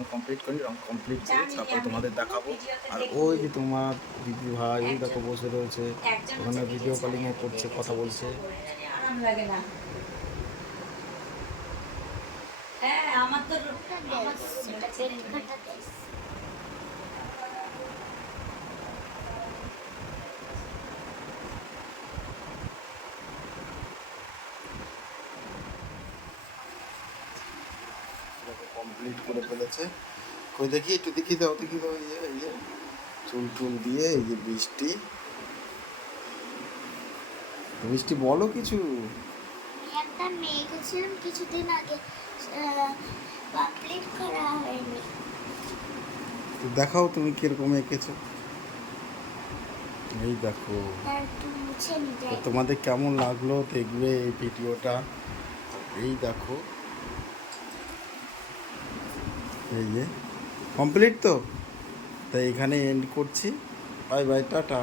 রং complete করি, রং complete করে তারপরে তোমাদের দেখাবো। আর ওই যে তোমার দিদি ভাই ওই দেখো বসে রয়েছে, ওখানে ভিডিও কলিংয়ে করছে, কথা বলছে। আরাম লাগে না। হ্যাঁ আমার তো কমপ্লিট করে ফেলেছে। কই দেখি, একটু দেখি দাও, দেখি দাও। ইয়ে চুল টুল দিয়ে এই যে বৃষ্টি, বৃষ্টি বলো কিছু। একটা মেয়ে গেছিলাম কিছুদিন আগে, কমপ্লিট করা হয়নি। দেখাও তুমি কিরকম এঁকেছো। এই দেখো, একটু মুছে নিতে। তো তোমাদের কেমন লাগলো দেখবে এই ভিডিওটা। এই দেখো, এই যে কমপ্লিট তো, তাই এখানে এন্ড করছি। Bye bye, tata.